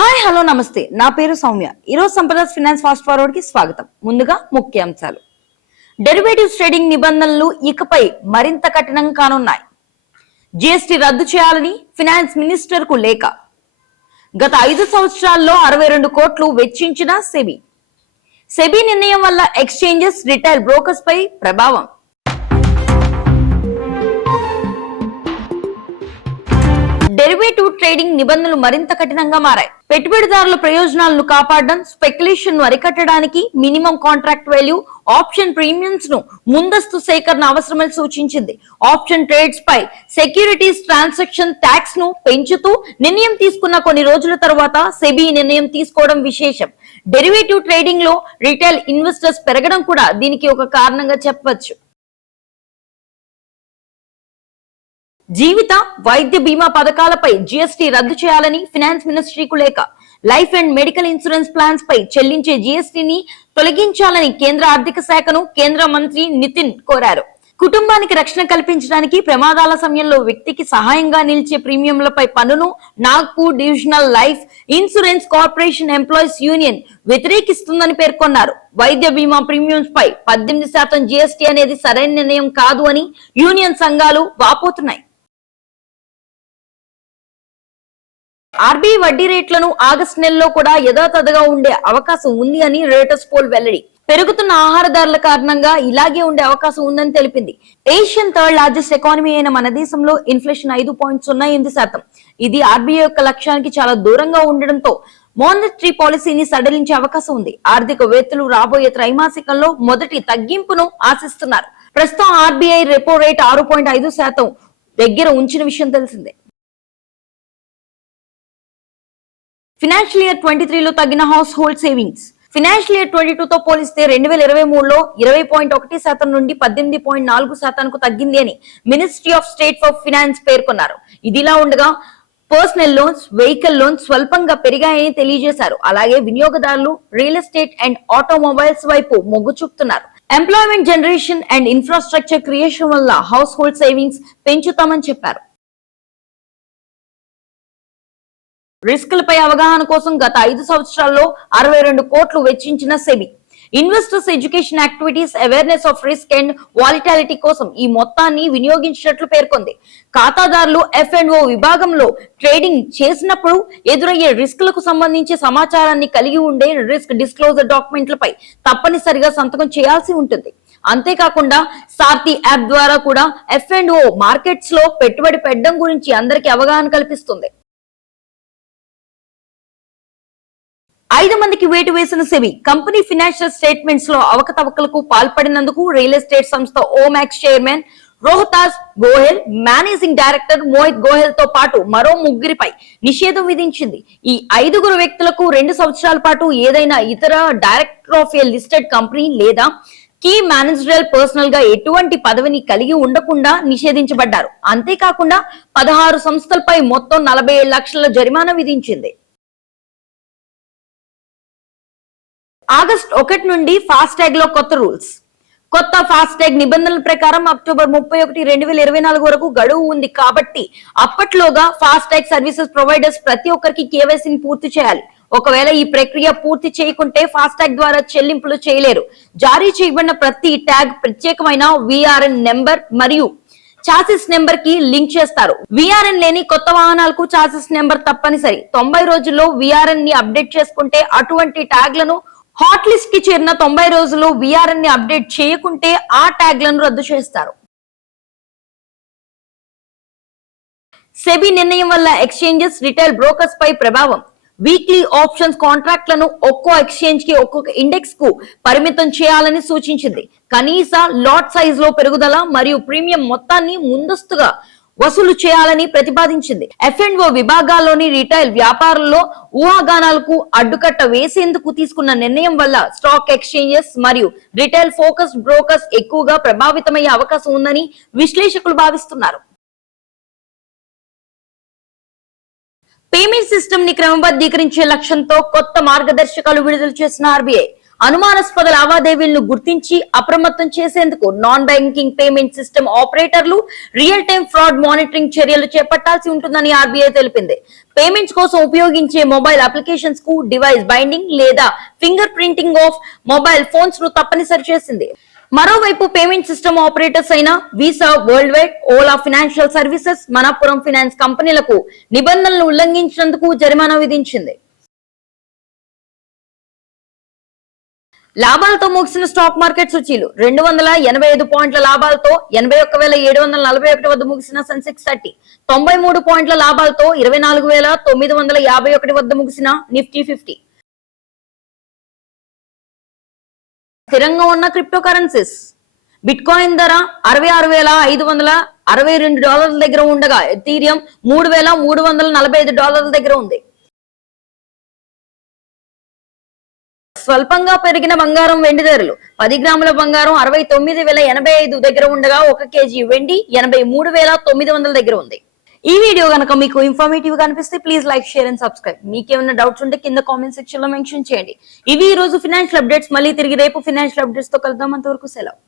Hi hello నమస్తే. నా పేరు సౌమ్య. ఈరోజు సంపద ఫినాన్స్ ఫాస్ట్ ఫార్వర్డ్కి స్వాగతం. ముందుగా ముఖ్యాంశాలు. డెరివేటివ్స్ ట్రేడింగ్ నిబంధనలు ఇకపై మరింత కఠినం కానున్నాయి. జిఎస్టి రద్దు చేయాలని ఫినాన్స్ మినిస్టర్కు లేఖ. గత ఐదు సంవత్సరాల్లో అరవై రెండు కోట్లు వెచ్చించిన సెబీ. సెబీ నిర్ణయం వల్ల ఎక్స్చేంజెస్ రిటైల్ బ్రోకర్స్ పై ప్రభావం. ట్రేడింగ్ నిబంధనలు మరింత కఠినంగా మారాయి. పెట్టుబడిదారుల ప్రయోజనాలను కాపాడడం స్పెక్యులేషన్ను అరికట్టడానికి మినిమం కాంట్రాక్ట్ వాల్యూ ఆప్షన్ ప్రీమియమ్స్ను ముందస్తు సేకరణ అవసరమని సూచించింది. ఆప్షన్ ట్రేడ్స్ పై సెక్యూరిటీస్ ట్రాన్సాక్షన్ ట్యాక్స్ను పెంచుతూ నిర్ణయం తీసుకున్న కొన్ని రోజుల తర్వాత సెబీ నిర్ణయం తీసుకోవడం విశేషం. డెరివేటివ్ ట్రేడింగ్లో రిటైల్ ఇన్వెస్టర్స్ పెరగడం కూడా దీనికి ఒక కారణంగా చెప్పవచ్చు. జీవిత వైద్య బీమా పథకాలపై జీఎస్టీ రద్దు చేయాలని ఫినాన్స్ మినిస్ట్రీకు లేఖ. Life and medical insurance plans పై చెల్లించే జీఎస్టీని తొలగించాలని కేంద్ర ఆర్థిక శాఖను కేంద్ర మంత్రి నితిన్ కోరారు. కుటుంబానికి రక్షణ కల్పించడానికి ప్రమాదాల సమయంలో వ్యక్తికి సహాయంగా నిలిచే ప్రీమియంలపై పన్నును Nagpur divisional life insurance corporation employees union వ్యతిరేకిస్తుందని పేర్కొన్నారు. వైద్య బీమా ప్రీమియంస్ పై పద్దెనిమిది శాతం జీఎస్టీ అనేది సరైన నిర్ణయం కాదు అని యూనియన్ సంఘాలు వాపోతున్నాయి. ఆర్బీఐ వడ్డీ రేట్లను ఆగస్టు నెలలో కూడా యథాతథగా ఉండే అవకాశం ఉంది అని రేటర్స్ పోల్ వెల్లడి. పెరుగుతున్న ఆహార ధరల కారణంగా ఇలాగే ఉండే అవకాశం ఉందని తెలిపింది. ఏషియన్ థర్డ్ లార్జెస్ట్ ఎకానమీ అయిన మన దేశంలో ఇన్ఫ్లేషన్ ఐదు పాయింట్ సున్నా ఎనిమిది శాతం. ఇది ఆర్బీఐ యొక్క లక్ష్యానికి చాలా దూరంగా ఉండడంతో మానిటరీ పాలసీని సడలించే అవకాశం ఉంది. ఆర్థిక వేత్తలు రాబోయే త్రైమాసికంలో మొదటి తగ్గింపును ఆశిస్తున్నారు. ప్రస్తుతం ఆర్బీఐ రెపో రేట్ ఆరు పాయింట్ ఐదు శాతం దగ్గర ఉంచిన విషయం తెలిసిందే. ఫినాన్షియల్ ఇయర్ ట్వంటీ త్రీలో తగ్గిన household savings financial year twenty టూతో పోలిస్తే రెండు వేల ఇరవై మూడులో ఇరవై పాయింట్ ఒకటి శాతం నుండి పద్దెనిమిది పాయింట్ నాలుగు శాతానికి తగ్గింది అని ministry of state for finance పేర్కొన్నారు. ఇదిలా ఉండగా పర్సనల్ లోన్స్ వెహికల్ లోన్స్ స్వల్పంగా పెరిగాయని తెలియజేశారు. అలాగే వినియోగదారులు రియల్ ఎస్టేట్ అండ్ ఆటోమొబైల్స్ వైపు మొగ్గు చూపుతున్నారు. Employment generation and infrastructure creation వల్ల హౌస్ హోల్డ్ సేవింగ్స్ పెంచుతామని చెప్పారు. రిస్క్లపై అవగాహన కోసం గత ఐదు సంవత్సరాల్లో అరవై రెండు కోట్లు వెచ్చించిన SEBI. Investors education activities awareness of risk and volatility కోసం ఈ మొత్తాన్ని వినియోగించినట్లు పేర్కొంది. ఖాతాదారులు ఎఫ్ అండ్ ఓ విభాగంలో ట్రేడింగ్ చేసినప్పుడు ఎదురయ్యే రిస్క్లకు సంబంధించి సమాచారాన్ని కలిగి ఉండే రిస్క్ డిస్క్లోజర్ డాక్యుమెంట్లపై తప్పనిసరిగా సంతకం చేయాల్సి ఉంటుంది. అంతేకాకుండా సార్తి యాప్ ద్వారా కూడా ఎఫ్ అండ్ ఓ మార్కెట్స్లో పెట్టుబడి పెట్టడం గురించి అందరికీ అవగాహన కల్పిస్తుంది. ఐదు మందికి వేటు వేసిన సెబీ కంపెనీ ఫినాన్షియల్ స్టేట్మెంట్స్లో అవకతవకలకు పాల్పడినందుకు రియల్ ఎస్టేట్ సంస్థ Omaxe chairman Rohtas Goel managing director Mohit గోహెల్తో పాటు మరో ముగ్గురిపై నిషేధం విధించింది. ఈ ఐదుగురు వ్యక్తులకు రెండు సంవత్సరాల పాటు ఏదైనా ఇతర director of a listed company లేదా కీ మేనేజరల్ పర్సనల్గా ఎటువంటి పదవిని కలిగి ఉండకుండా నిషేధించబడ్డారు. అంతేకాకుండా పదహారు సంస్థలపై మొత్తం నలభై ఏడు లక్షల జరిమానా విధించింది. ఆగస్ట్ ఒకటి నుండి ఫాస్టాగ్లో కొత్త రూల్స్. కొత్త ఫాస్టాగ్ నిబంధనల ప్రకారం అక్టోబర్ ముప్పై ఒకటి రెండు వేల ఇరవై నాలుగు వరకు గడువు ఉంది కాబట్టి అప్పట్లోగా ఫాస్టాగ్ సర్వీసెస్ ప్రొవైడర్స్ ప్రతి ఒక్కరికి కేవైసీని పూర్తి చేయాలి. ఒకవేళ ఈ ప్రక్రియ పూర్తి చేయకుంటే ఫాస్టాగ్ ద్వారా చెల్లింపులు చేయలేరు. జారీ చేయబడిన ప్రతి ట్యాగ్ ప్రత్యేకమైన విఆర్ఎన్ నెంబర్ మరియు చాసిస్ నెంబర్కి లింక్ చేస్తారు. విఆర్ఎన్ లేని కొత్త వాహనాలకు చాసిస్ నెంబర్ తప్పనిసరి. తొంభై రోజుల్లో విఆర్ఎన్ని అప్డేట్ చేసుకుంటే అటువంటి ట్యాగ్లను హాట్ లిస్ట్కి చేరిన తొంభై రోజులు విఆర్ఎన్ని అప్డేట్ చేయకుంటే ఆ ట్యాగ్లను రద్దు చేస్తారు. సెబీ నిర్ణయం వల్ల ఎక్స్చేంజెస్ రిటైల్ బ్రోకర్స్ పై ప్రభావం. వీక్లీ ఆప్షన్స్ కాంట్రాక్ట్లను ఒక్కో ఎక్స్చేంజ్కి ఒక్కొక్క ఇండెక్స్కు పరిమితం చేయాలని సూచించింది. కనీస లాట్ సైజ్లో పెరుగుదల మరియు ప్రీమియం మొత్తాన్ని ముందస్తుగా వసూలు చేయాలని ప్రతిపాదించింది. ఎఫ్ఎండ్ఓ విభాగాల్లోని రిటైల్ వ్యాపారుల్లో ఊహాగానాలకు అడ్డుకట్ట వేసేందుకు తీసుకున్న నిర్ణయం వల్ల స్టాక్ ఎక్స్చేంజెస్ మరియు రిటైల్ ఫోకస్ బ్రోకర్స్ ఎక్కువగా ప్రభావితమయ్యే అవకాశం ఉందని విశ్లేషకులు భావిస్తున్నారు. పేమెంట్ సిస్టమ్ని క్రమబద్ధీకరించే లక్ష్యంతో కొత్త మార్గదర్శకాలు విడుదల చేసిన ఆర్బీఐ. అనుమానాస్పద లావాదేవీలను గుర్తించి అప్రమత్తం చేసేందుకు నాన్ బ్యాంకింగ్ పేమెంట్ సిస్టమ్ ఆపరేటర్లు రియల్ టైం ఫ్రాడ్ మానిటరింగ్ చర్యలు చేపట్టాల్సి ఉంటుందని ఆర్బీఐ తెలిపింది. పేమెంట్స్ కోసం ఉపయోగించే మొబైల్ అప్లికేషన్స్కు డివైస్ బైండింగ్ లేదా ఫింగర్ ప్రింటింగ్ ఆఫ్ మొబైల్ ఫోన్స్ను తప్పనిసరి చేసింది. మరోవైపు పేమెంట్ సిస్టమ్ ఆపరేటర్స్ అయిన Visa worldwide Ola financial services Manappuram finance కంపెనీలకు నిబంధనలు ఉల్లంఘించినందుకు జరిమానా విధించింది. లాభాలతో ముగిసిన స్టాక్ మార్కెట్ సూచీలు. రెండు వందల ఎనభై ఐదు పాయింట్ల లాభాలతో ఎనభై ఒక్క వేల ఏడు వందల నలభై ఒకటి వద్ద ముగిసిన సెన్సెక్స్ థర్టీ. తొంభై మూడు పాయింట్ల లాభాలతో ఇరవై నాలుగు వేల తొమ్మిది వందల యాభై ఒకటి వద్ద ముగిసిన నిఫ్టీ ఫిఫ్టీ. స్థిరంగా ఉన్న క్రిప్టో కరెన్సీస్ బిట్ కాయిన్ ధర అరవై ఆరు వేల ఐదు వందల అరవై రెండు డాలర్ల దగ్గర ఉండగా ఎథీరియం మూడు వేల మూడు వందల నలభై ఐదు డాలర్ల దగ్గర ఉంది. స్వల్పంగా పెరిగిన బంగారం వెండి ధరలు. పది గ్రాముల బంగారం అరవై తొమ్మిది వేల ఎనభై ఐదు దగ్గర ఉండగా ఒక కేజీ వెండి ఎనభై మూడు వేల తొమ్మిది వందల దగ్గర ఉంది. ఈ వీడియో కనుక మీకు ఇన్ఫర్మేటివ్గా అనిపిస్తే please like share and subscribe మీకేమైనా డౌట్స్ ఉంటే కింద కామెంట్ సెక్షన్లో మెన్షన్ చేయండి. ఇవి ఈ రోజు ఫినాన్షియల్ అప్డేట్స్ మళ్ళీ తిరిగి రేపు ఫినాన్షియల్ అప్డేట్స్తో కలుద్దాం. అంతవరకు సెలవు.